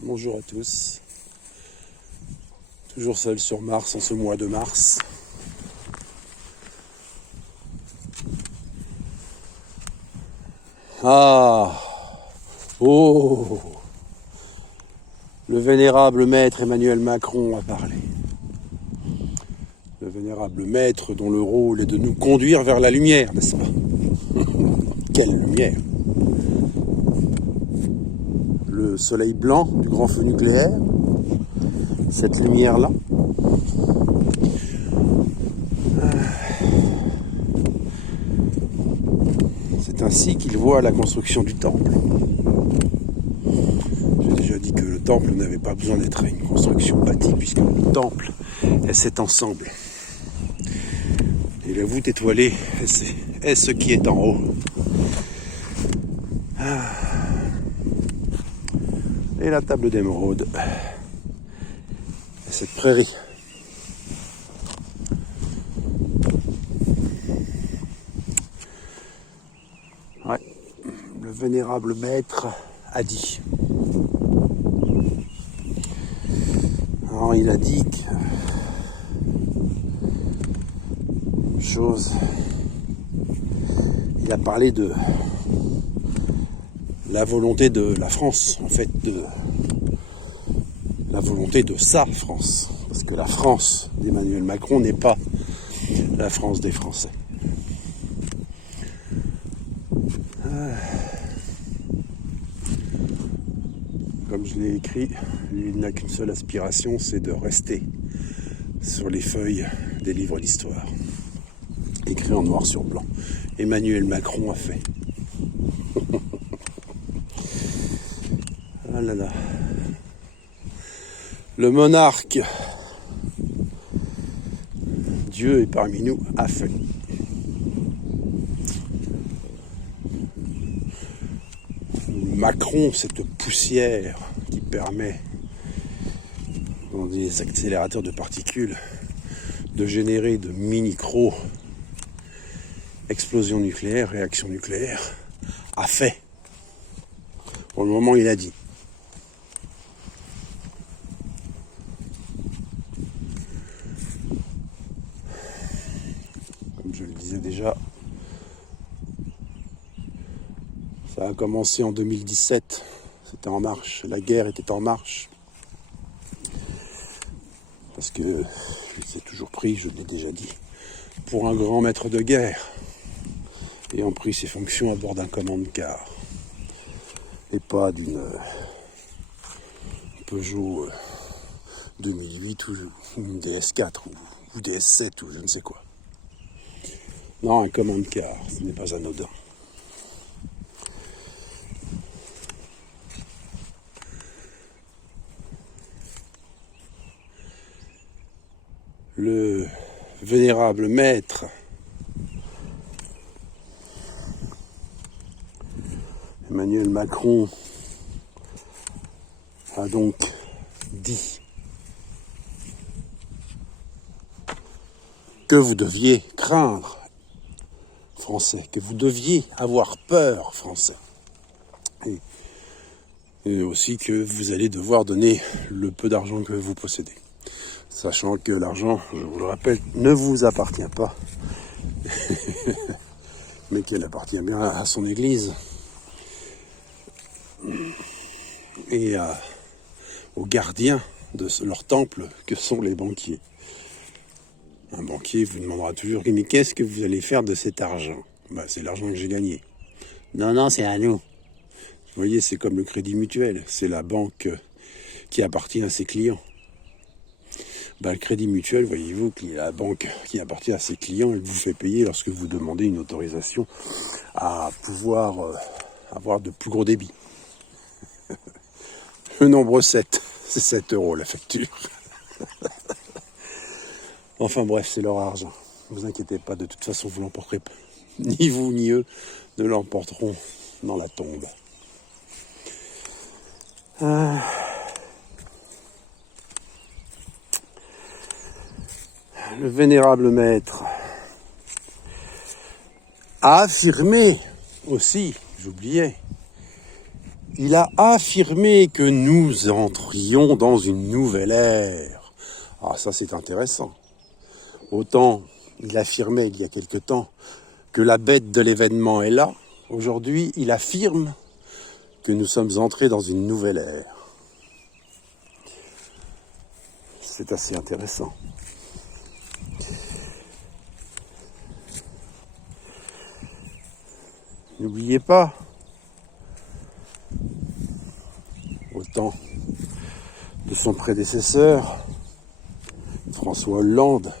Bonjour à tous. Toujours seul sur Mars en ce mois de mars. Ah, oh, le vénérable maître Emmanuel Macron a parlé. Le vénérable maître dont le rôle est de nous conduire vers la lumière, n'est-ce pas? Quelle lumière! Le soleil blanc du grand feu nucléaire, cette lumière-là. C'est ainsi qu'il voit la construction du temple. J'ai déjà dit que le temple n'avait pas besoin d'être une construction bâtie, puisque le temple est cet ensemble. Et la voûte étoilée est ce qui est en haut. Et la table d'émeraude et cette prairie. Ouais, le vénérable maître a dit. Alors il a dit que chose. Il a parlé de la volonté de la France, en fait, de la volonté de sa France. Parce que la France d'Emmanuel Macron n'est pas la France des Français. Comme je l'ai écrit, lui, il n'a qu'une seule aspiration, c'est de rester sur les feuilles des livres d'histoire, écrits en noir sur blanc. Emmanuel Macron a fait. Ah là là. Le monarque, Dieu est parmi nous, a fait. Macron, cette poussière qui permet, dans des accélérateurs de particules, de générer de mini-cros, explosion nucléaire, réaction nucléaire, a fait. Pour le moment, il a dit. Comme je le disais déjà, ça a commencé en 2017, c'était en marche, la guerre était en marche. Parce que il s'est toujours pris, je l'ai déjà dit, pour un grand maître de guerre, ayant pris ses fonctions à bord d'un commande-car, et pas d'une Peugeot 2008 ou une DS4 ou DS7 ou je ne sais quoi. Non, un commande-car, ce n'est pas anodin. Le vénérable maître Emmanuel Macron a donc dit que vous deviez craindre, Français, que vous deviez avoir peur, Français. Et aussi que vous allez devoir donner le peu d'argent que vous possédez. Sachant que l'argent, je vous le rappelle, ne vous appartient pas, mais qu'elle appartient bien à son église et aux gardiens de leur temple que sont les banquiers. Un banquier vous demandera toujours, mais qu'est-ce que vous allez faire de cet argent? C'est l'argent que j'ai gagné. Non, c'est à nous. Vous voyez, c'est comme le Crédit Mutuel, c'est la banque qui appartient à ses clients. Le Crédit Mutuel, voyez-vous, qui est la banque qui appartient à ses clients, elle vous fait payer lorsque vous demandez une autorisation à pouvoir avoir de plus gros débits. Le nombre 7, c'est 7 € la facture. Enfin bref, c'est leur argent. Ne vous inquiétez pas, de toute façon, vous l'emporterez pas. Ni vous ni eux ne l'emporteront dans la tombe. Le vénérable maître a affirmé aussi, j'oubliais, il a affirmé que nous entrions dans une nouvelle ère. Ah, ça c'est intéressant. Autant il affirmait il y a quelque temps que la bête de l'événement est là, aujourd'hui il affirme que nous sommes entrés dans une nouvelle ère. C'est assez intéressant. N'oubliez pas, au temps de son prédécesseur, François Hollande,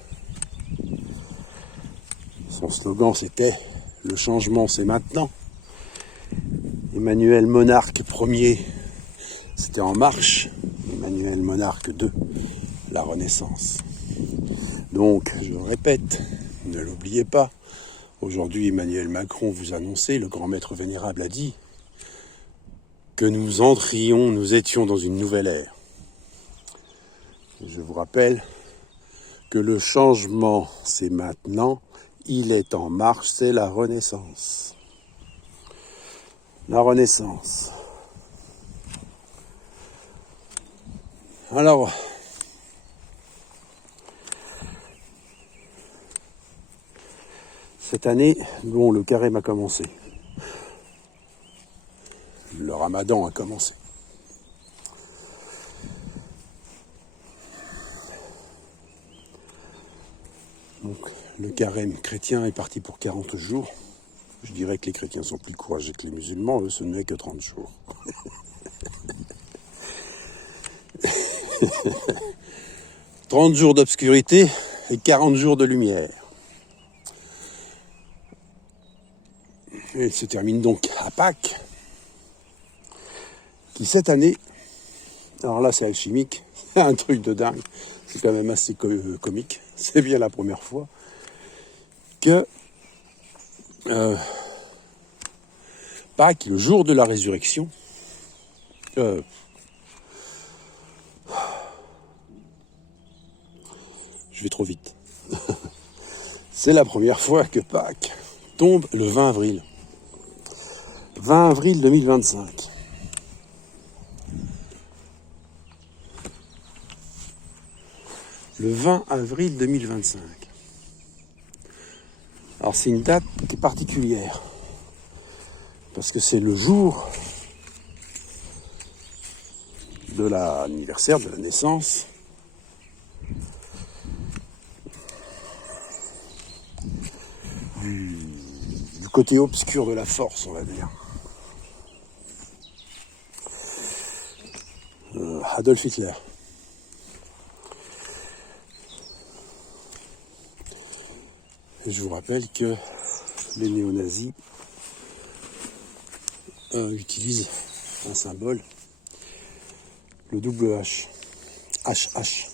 son slogan c'était « Le changement c'est maintenant ». Emmanuel Monarque Ier, c'était En Marche. Emmanuel Monarque II, la Renaissance. Donc, je le répète, ne l'oubliez pas, aujourd'hui Emmanuel Macron vous annonçait, le grand maître vénérable a dit que nous étions dans une nouvelle ère. Je vous rappelle que le changement c'est maintenant, il est en marche, c'est la Renaissance. La Renaissance. Alors, cette année, bon, le carême a commencé. Le ramadan a commencé. Donc, le carême chrétien est parti pour 40 jours. Je dirais que les chrétiens sont plus courageux que les musulmans, eux, ce n'est que 30 jours. 30 jours d'obscurité et 40 jours de lumière. Et il se termine donc à Pâques, qui cette année, alors là c'est alchimique, c'est un truc de dingue, c'est quand même assez comique, c'est bien la première fois que Pâques, le jour de la résurrection, je vais trop vite. C'est la première fois que Pâques tombe le 20 avril. 20 avril 2025. Le 20 avril 2025. Alors c'est une date qui est particulière. Parce que c'est le jour de l'anniversaire de la naissance du côté obscur de la force, on va dire. Adolf Hitler. Et je vous rappelle que les néo-nazis utilisent un symbole, le double H, HH,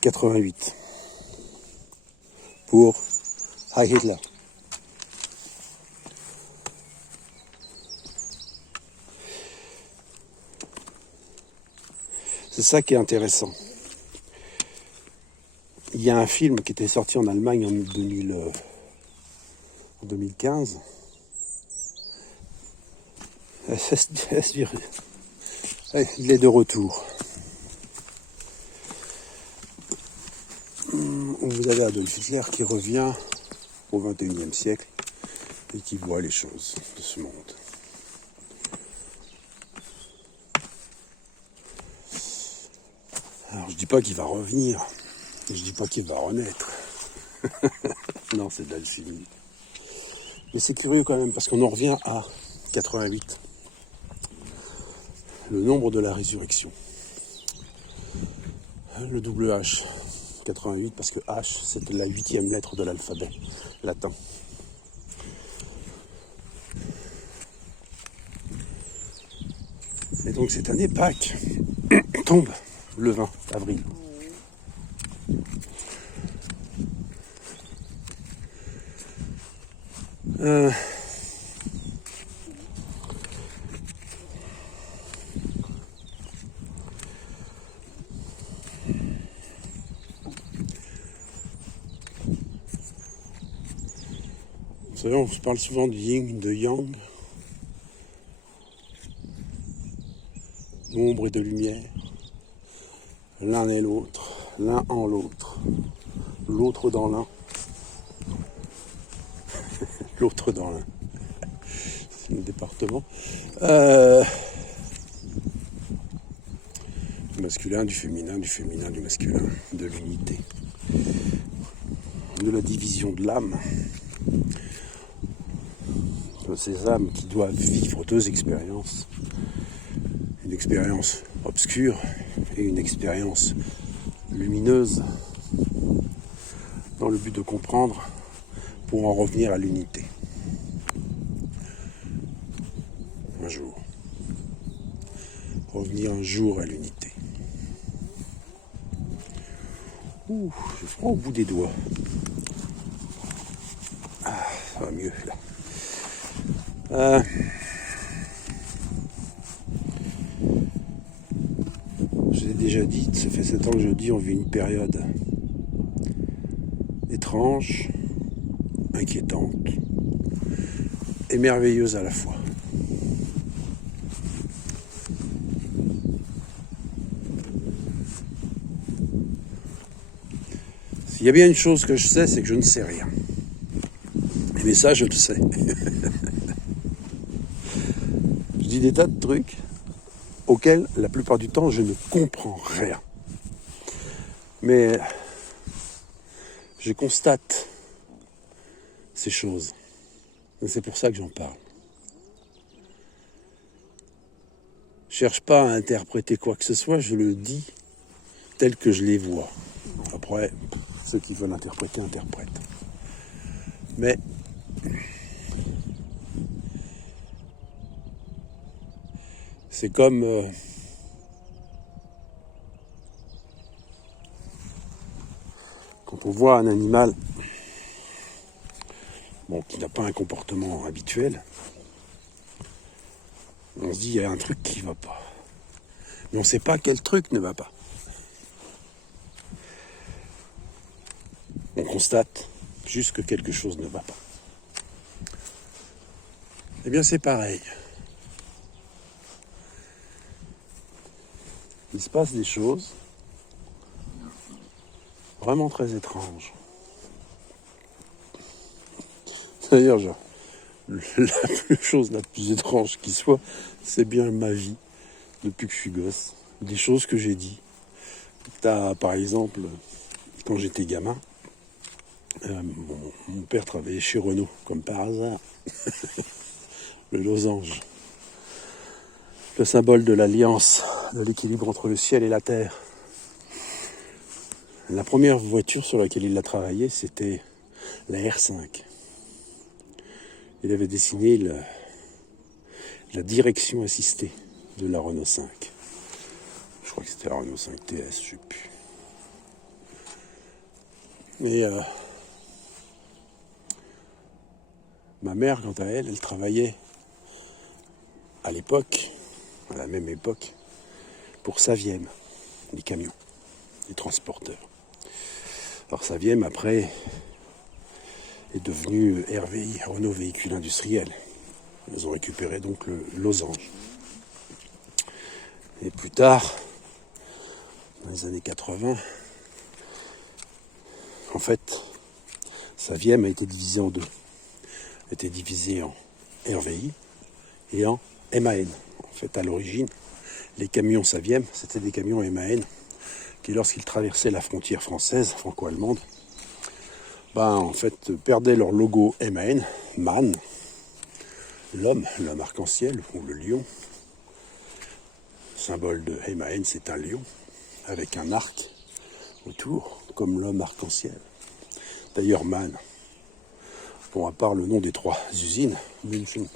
88, pour Heil Hitler. C'est ça qui est intéressant. Il y a un film qui était sorti en Allemagne en 2015. Il est de retour. Vous avez Adolf Hitler qui revient au XXIe siècle et qui voit les choses de ce monde. Alors je dis pas qu'il va revenir, je dis pas qu'il va renaître. Non, c'est de l'alchimie. Mais c'est curieux quand même parce qu'on en revient à 88. Le nombre de la résurrection. Le double H. 88 parce que H c'est la 8e lettre de l'alphabet latin. Et donc cette année Pâques tombe le 20 avril. Vous savez, on se parle souvent de yin, de yang. d'ombre et de lumière, l'un et l'autre, l'un en l'autre, l'autre dans l'un, l'autre dans l'un. C'est le département. Du masculin, du féminin, du féminin, du masculin, de l'unité, de la division de l'âme, de ces âmes qui doivent vivre deux expériences, une expérience obscure et une expérience lumineuse, dans le but de comprendre pour en revenir à l'unité. Un jour. Revenir un jour à l'unité. Ouh, j'ai froid au bout des doigts. Ah, ça va mieux là. Je l'ai déjà dit, ça fait 7 ans que je dis, on vit une période étrange, inquiétante et merveilleuse à la fois. S'il y a bien une chose que je sais, c'est que je ne sais rien. Mais ça, je le sais. Je dis des tas de trucs auxquels, la plupart du temps, je ne comprends rien. Mais je constate ces choses. Et c'est pour ça que j'en parle. Je ne cherche pas à interpréter quoi que ce soit, je le dis tel que je les vois. Après, ceux qui veulent interpréter, interprètent. Mais c'est comme quand on voit un animal qui n'a pas un comportement habituel, on se dit il y a un truc qui ne va pas. Mais on ne sait pas quel truc ne va pas. On constate juste que quelque chose ne va pas. Eh bien c'est pareil. Il se passe des choses vraiment très étranges. D'ailleurs, la chose la plus étrange qui soit, c'est bien ma vie depuis que je suis gosse. Des choses que j'ai dit. Par exemple, quand j'étais gamin, mon père travaillait chez Renault, comme par hasard. Le losange. Le symbole de l'alliance, de l'équilibre entre le ciel et la terre. La première voiture sur laquelle il a travaillé, c'était la R5. Il avait dessiné la direction assistée de la Renault 5. Je crois que c'était la Renault 5 TS, je ne sais plus. Mais ma mère, quant à elle, elle travaillait à l'époque, à la même époque, pour Saviem, les camions, les transporteurs. Alors Saviem, après, est devenu RVI, Renault Véhicule Industriel. Ils ont récupéré donc le losange. Et plus tard, dans les années 80, en fait, Saviem a été divisé en deux. A été divisé en RVI et en MAN. En fait, à l'origine, les camions Saviem, c'était des camions MAN qui, lorsqu'ils traversaient la frontière française, franco-allemande, en fait, perdaient leur logo MAN, MAN, l'homme arc-en-ciel, ou le lion. Le symbole de MAN, c'est un lion, avec un arc autour, comme l'homme arc-en-ciel. D'ailleurs, MAN, à part le nom des 3 usines, München,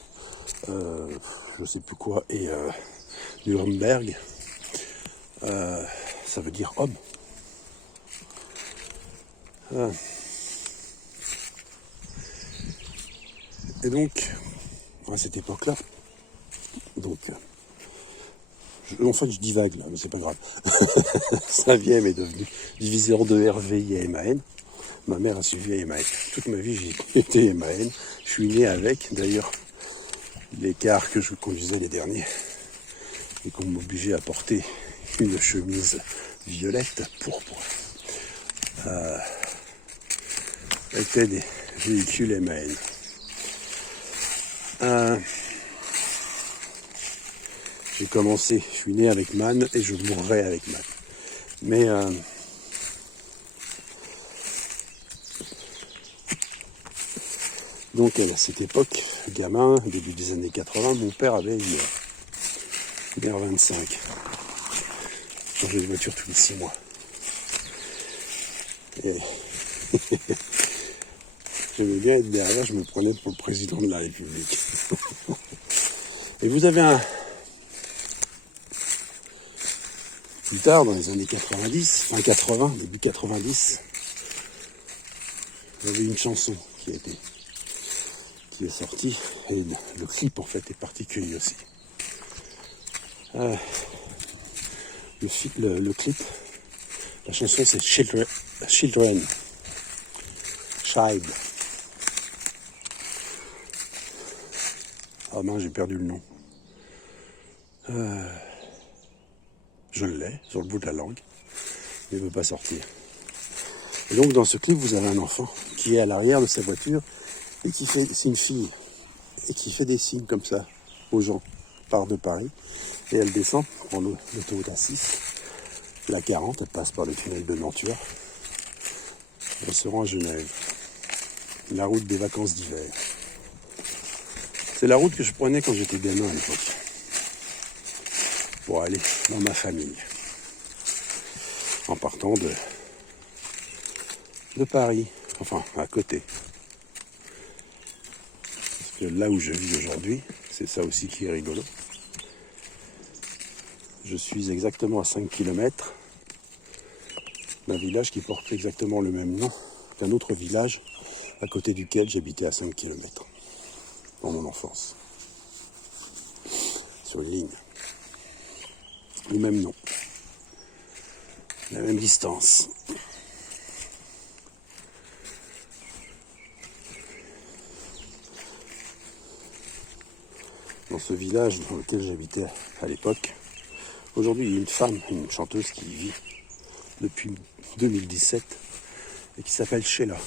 je sais plus quoi, et Nuremberg, ça veut dire homme. Et donc, à cette époque-là, en fait je divague là, mais c'est pas grave. Saviem est devenu divisé en deux, RVI et MAN. Ma mère a suivi MAN. Toute ma vie j'ai été MAN. Je suis né avec, d'ailleurs, les cars que je conduisais les derniers et qu'on m'obligeait à porter une chemise violette, pourpre, étaient des véhicules MAN. J'ai commencé, je suis né avec MAN et je mourrai avec MAN. Mais donc à cette époque, gamin, début des années 80, mon père avait une R25. Je changeais de voiture tous les 6 mois. Et j'aimais bien être derrière, je me prenais pour le président de la République. Et vous avez plus tard, dans les années 90, fin 80, début 90, il y avait une chanson qui est sortie, et le clip en fait est particulier aussi. Le clip, la chanson c'est Child. Ah non, j'ai perdu le nom. Je l'ai sur le bout de la langue, mais il ne veut pas sortir. Et donc dans ce clip, vous avez un enfant qui est à l'arrière de sa voiture et c'est une fille, et qui fait des signes comme ça aux gens, part de Paris, et elle descend, prend l'autoroute A6, la 40, elle passe par le tunnel de Nantua, elle se rend à Genève, la route des vacances d'hiver. C'est la route que je prenais quand j'étais gamin à l'époque, pour aller dans ma famille, en partant de Paris, enfin à côté. Parce que là où je vis aujourd'hui, c'est ça aussi qui est rigolo. Je suis exactement à 5 km d'un village qui porte exactement le même nom qu'un autre village à côté duquel j'habitais à 5 km dans mon enfance. Sur une ligne. Le même nom. La même distance. Dans ce village dans lequel j'habitais à l'époque, aujourd'hui il y a une femme, une chanteuse qui y vit depuis 2017 et qui s'appelle Sheila.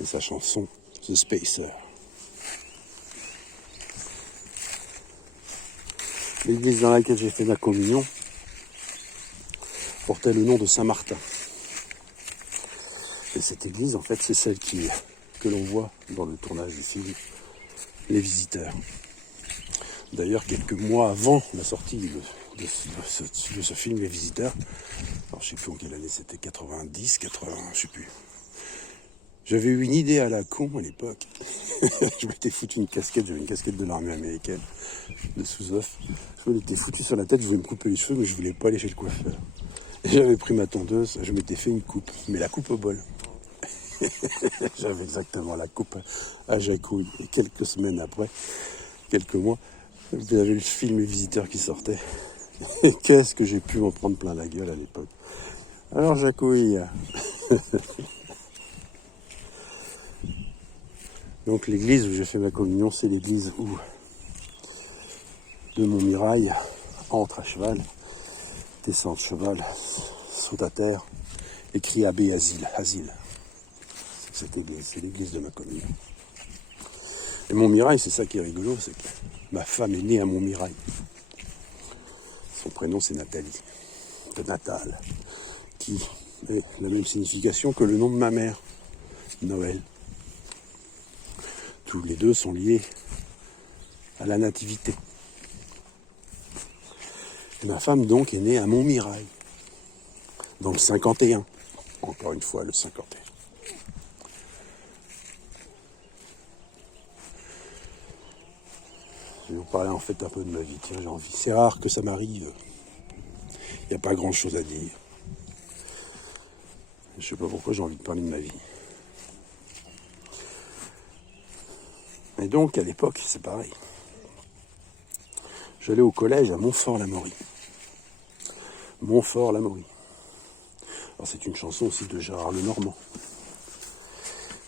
Et sa chanson The Spacer. L'église dans laquelle j'ai fait ma communion portait le nom de Saint-Martin. Et cette église, en fait, c'est celle que l'on voit dans le tournage du film Les Visiteurs. D'ailleurs, quelques mois avant la sortie de ce film Les Visiteurs, alors je ne sais plus en quelle année c'était, 90, 80, je ne sais plus. J'avais eu une idée à la con à l'époque. Je m'étais foutu une casquette, j'avais une casquette de l'armée américaine, de sous-off. Je m'étais foutu sur la tête, je voulais me couper les cheveux, mais je voulais pas aller chez le coiffeur. Et j'avais pris ma tondeuse, je m'étais fait une coupe, mais la coupe au bol. J'avais exactement la coupe à Jacouille. Et quelques semaines après, quelques mois, j'avais le film Les Visiteurs qui sortait. Et qu'est-ce que j'ai pu m'en prendre plein la gueule à l'époque. Alors Jacouille. Donc l'église où j'ai fait ma communion, c'est l'église où de Montmirail entre à cheval, descend de cheval, saute à terre, et crie Abbé Asile, Asile. C'est l'église de ma communion. Et Montmirail, c'est ça qui est rigolo, c'est que ma femme est née à Montmirail. Son prénom c'est Nathalie, de Natal, qui est la même signification que le nom de ma mère, Noël. Tous les deux sont liés à la nativité. Et ma femme donc est née à Montmirail, dans le 51. Encore une fois, le 51. Je vais vous parler en fait un peu de ma vie. Tiens, j'ai envie. C'est rare que ça m'arrive. Il n'y a pas grand chose à dire. Je ne sais pas pourquoi j'ai envie de parler de ma vie. Et donc, à l'époque, c'est pareil. J'allais au collège à Montfort-l'Amaury. Montfort-l'Amaury. Alors, c'est une chanson aussi de Gérard Lenormand.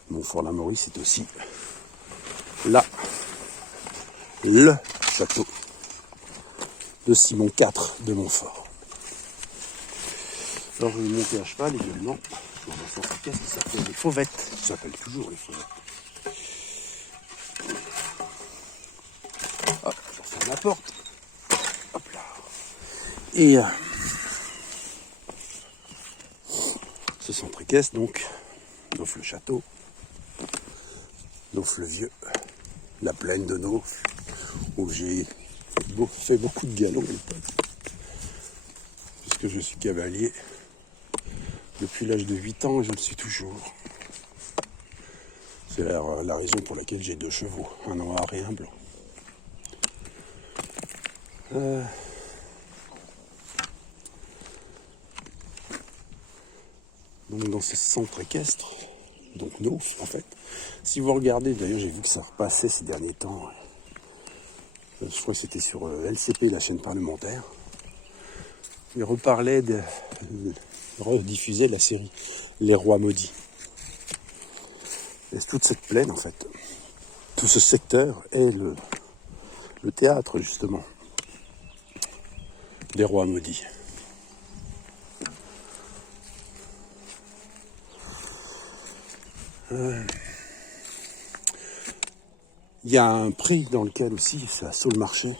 Montfort-l'Amaury, c'est aussi là, le château de Simon IV de Montfort. Alors je vais monter à cheval également dans un centre équestre qui s'appelle les Fauvettes. Ça s'appelle toujours les Fauvettes. Hop, je referme la porte. Hop là. Et ce centre équestre donc, Naufle-le-Château, Naufle-le-Vieux, la plaine de Naufle, où j'ai fait beaucoup de galons à l'époque, puisque je suis cavalier depuis l'âge de 8 ans et je le suis toujours. C'est la raison pour laquelle j'ai 2 chevaux, un noir et un blanc. Donc dans ce centre équestre, donc Naufle en fait, si vous regardez, d'ailleurs j'ai vu que ça repassait ces derniers temps, je crois que c'était sur LCP, la chaîne parlementaire, il rediffusaient la série Les Rois Maudits. Et toute cette plaine en fait, tout ce secteur est le théâtre justement des Rois Maudits. Il y a un pré dans lequel aussi, c'est à Sault-le-Marché,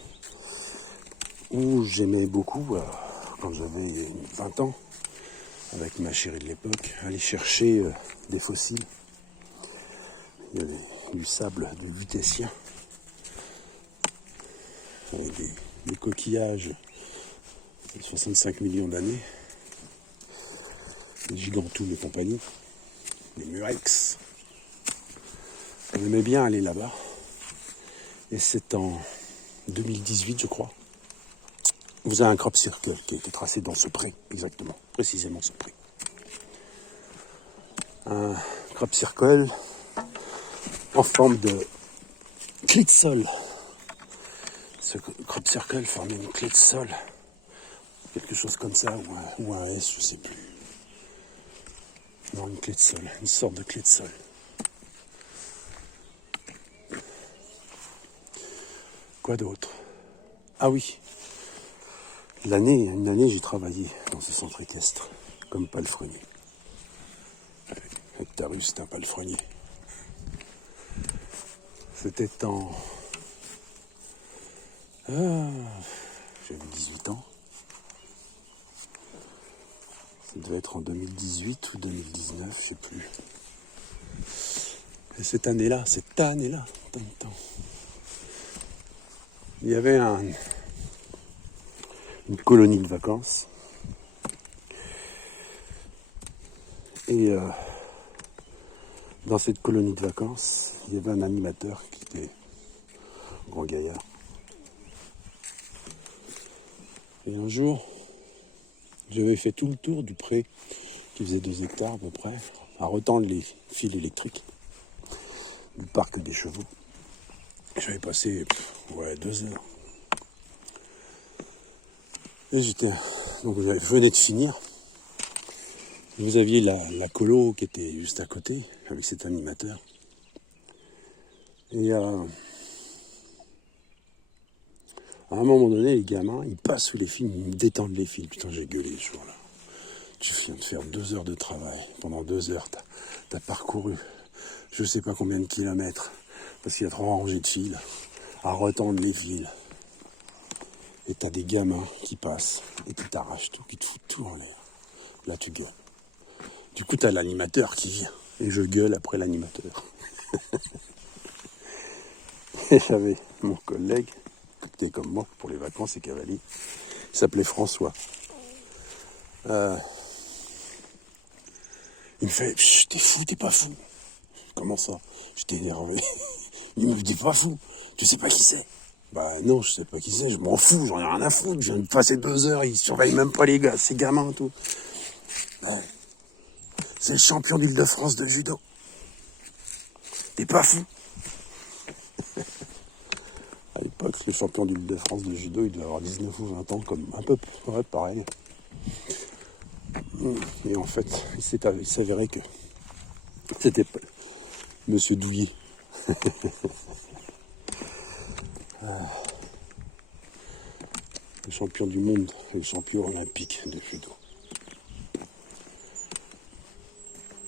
où j'aimais beaucoup, quand j'avais 20 ans, avec ma chérie de l'époque, aller chercher des fossiles. Il y avait du sable du Lutétien, avec des coquillages de 65 millions d'années, les gigantoules et compagnie, les murex. On aimait bien aller là-bas. Et c'est en 2018, je crois. Vous avez un crop circle qui a été tracé dans ce pré, exactement, précisément ce pré. Un crop circle en forme de clé de sol. Ce crop circle formait une clé de sol, quelque chose comme ça, ou un S, je sais plus. Non, une clé de sol, une sorte de clé de sol. Quoi d'autre? Ah oui, une année j'ai travaillé dans ce centre équestre, comme palefrenier. Hectarus, c'est un palefrenier. C'était en... j'avais 18 ans. Ça devait être en 2018 ou 2019, je sais plus. Et cette année-là, il y avait une colonie de vacances. Et dans cette colonie de vacances, il y avait un animateur qui était un grand gaillard. Et un jour, j'avais fait tout le tour du pré, qui faisait 2 hectares à peu près, à retendre les fils électriques du parc des chevaux. J'avais passé 2 heures. Et donc je venais de finir. Vous aviez la colo qui était juste à côté, avec cet animateur. Et à un moment donné, les gamins, ils passent sous les fils, ils me détendent les fils. Putain, j'ai gueulé ce jour-là. Je viens de faire 2 heures de travail. Pendant 2 heures, t'as parcouru je sais pas combien de kilomètres, parce qu'il y a 3 rangées de fils, à retendre les fils. Et t'as des gamins qui passent, et qui t'arrachent tout, qui te foutent tout en l'air. Là, tu gueules. Du coup, t'as l'animateur qui vient, et je gueule après l'animateur. Et j'avais mon collègue, qui est comme moi pour les vacances et cavaliers, il s'appelait François. Il me fait, t'es fou, t'es pas fou. Comment ça? J'étais énervé. Il me dit, t'es pas fou, tu sais pas qui c'est? Bah non, je sais pas qui c'est, je m'en fous, j'en ai rien à foutre, je viens de passer 2 heures, ils surveillent même pas les gars, ces gamins et tout. Ouais. C'est le champion d'Île-de-France de judo. T'es pas fou? À l'époque, le champion d'Île-de-France de judo, il devait avoir 19 ou 20 ans, comme un peu pareil. Et en fait, il s'avérait que c'était Monsieur Douillet. Le champion du monde, le champion olympique de judo.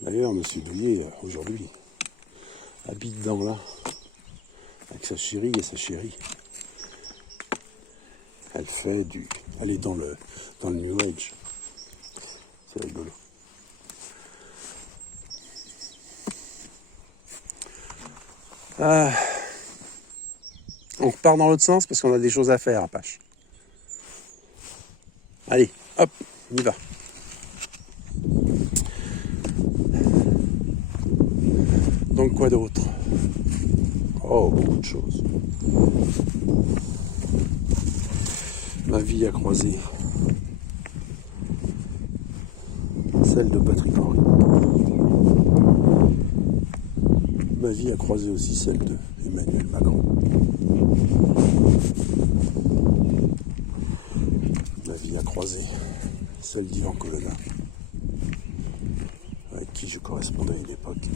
D'ailleurs, M. Douillet, aujourd'hui, habite dans là, avec sa chérie et sa chérie. Elle est dans le New Age. C'est rigolo. On repart dans l'autre sens parce qu'on a des choses à faire, Apache. Allez, hop, on y va. Donc quoi d'autre? Oh, beaucoup de choses. Ma vie a croisé celle de Patrick Henry. Ma vie a croisé aussi celle de Emmanuel Macron. Ma vie a croisé celle d'Ivan Colonna, avec qui je correspondais à une époque.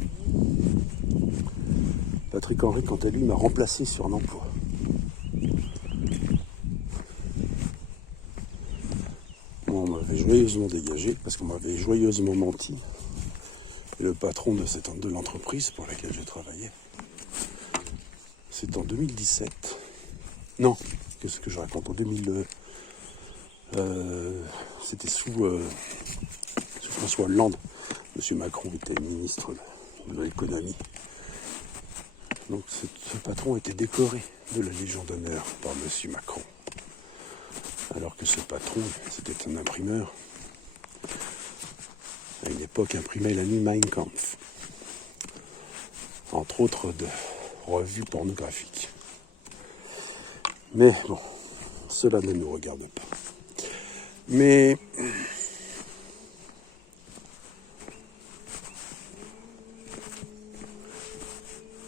Patrick Henry, quant à lui, m'a remplacé sur un emploi. On m'avait joyeusement dégagé parce qu'on m'avait joyeusement menti. Et le patron de l'entreprise pour laquelle je travaillais, c'est en 2017. Non, qu'est-ce que je raconte? En 2000, c'était sous François Hollande. Monsieur Macron était ministre de l'économie. Donc ce patron était décoré de la Légion d'honneur par Monsieur Macron. Alors que ce patron, c'était un imprimeur. À une époque, imprimait l'ami Mein Kampf. Entre autres de revues pornographiques. Mais bon, cela ne nous regarde pas. Mais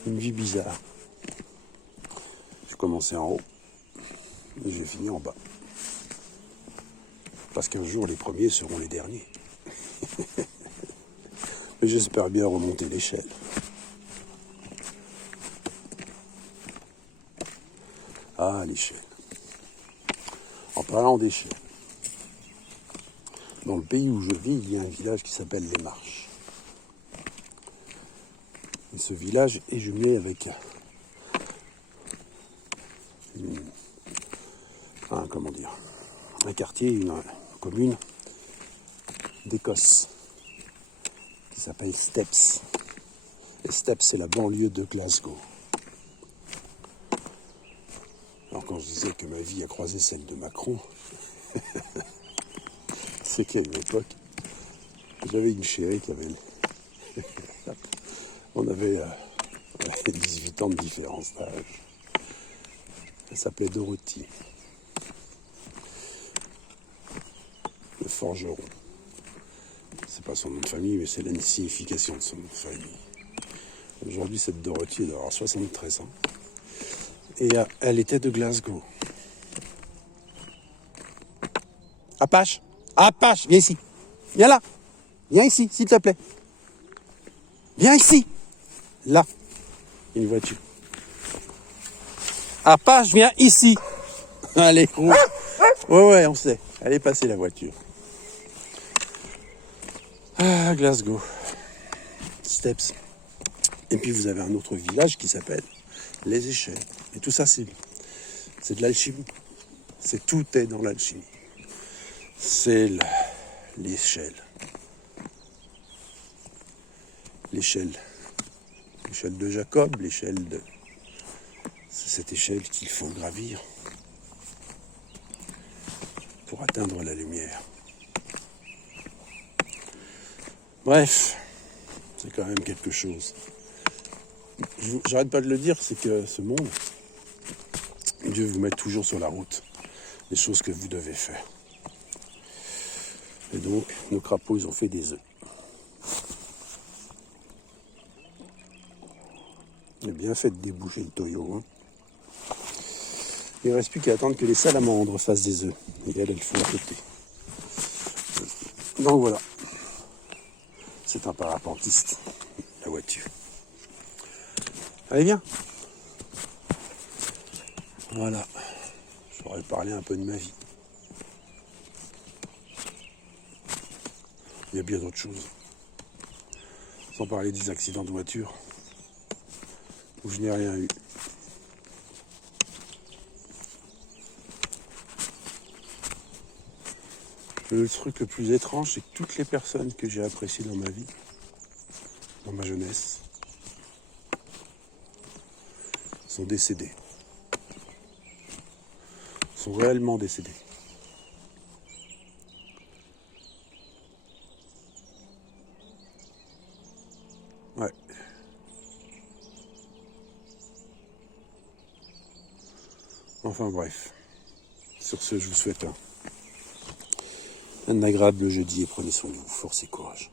une vie bizarre. J'ai commencé en haut et j'ai fini en bas. Parce qu'un jour, les premiers seront les derniers. Mais j'espère bien remonter l'échelle. Ah, l'échelle. En parlant d'échelle, dans le pays où je vis, il y a un village qui s'appelle Les Marches. Et ce village est jumelé avec un quartier, une commune d'Écosse qui s'appelle Steps. Et Steps, c'est la banlieue de Glasgow. Alors quand je disais que ma vie a croisé celle de Macron, c'est qu'à une époque, j'avais une chérie qui avait... On avait 18 ans de différence d'âge. Elle s'appelait Dorothy. Le forgeron. C'est pas son nom de famille, mais c'est la signification de son nom de famille. Aujourd'hui, cette Dorothy doit avoir 73 ans. Et elle était de Glasgow. Apache, viens ici. Viens là. Viens ici, s'il te plaît. Viens ici. Là. Une voiture. Apache, viens ici. Allez, roule. Ouais, on sait. Elle est passée la voiture. Ah, Glasgow. Steps. Et puis vous avez un autre village qui s'appelle Les Échelles. Et tout ça, c'est de l'alchimie. Tout est dans l'alchimie. C'est l'échelle. L'échelle de Jacob, c'est cette échelle qu'il faut gravir pour atteindre la lumière. Bref, c'est quand même quelque chose. J'arrête pas de le dire, c'est que ce monde, Dieu vous met toujours sur la route les choses que vous devez faire. Et donc, nos crapauds, ils ont fait des œufs. Il a bien fait de déboucher le toyo. Hein. Il ne reste plus qu'à attendre que les salamandres fassent des œufs. Et elles font à côté. Donc voilà. C'est un parapentiste, la voiture. Allez, viens. Voilà, j'aurais parlé un peu de ma vie. Il y a bien d'autres choses. Sans parler des accidents de voiture, où je n'ai rien eu. Le truc le plus étrange, c'est que toutes les personnes que j'ai appréciées dans ma vie, dans ma jeunesse, sont décédées. Sont réellement décédées. Ouais. Enfin bref. Sur ce, je vous souhaite un agréable jeudi et prenez soin de vous. Force et courage.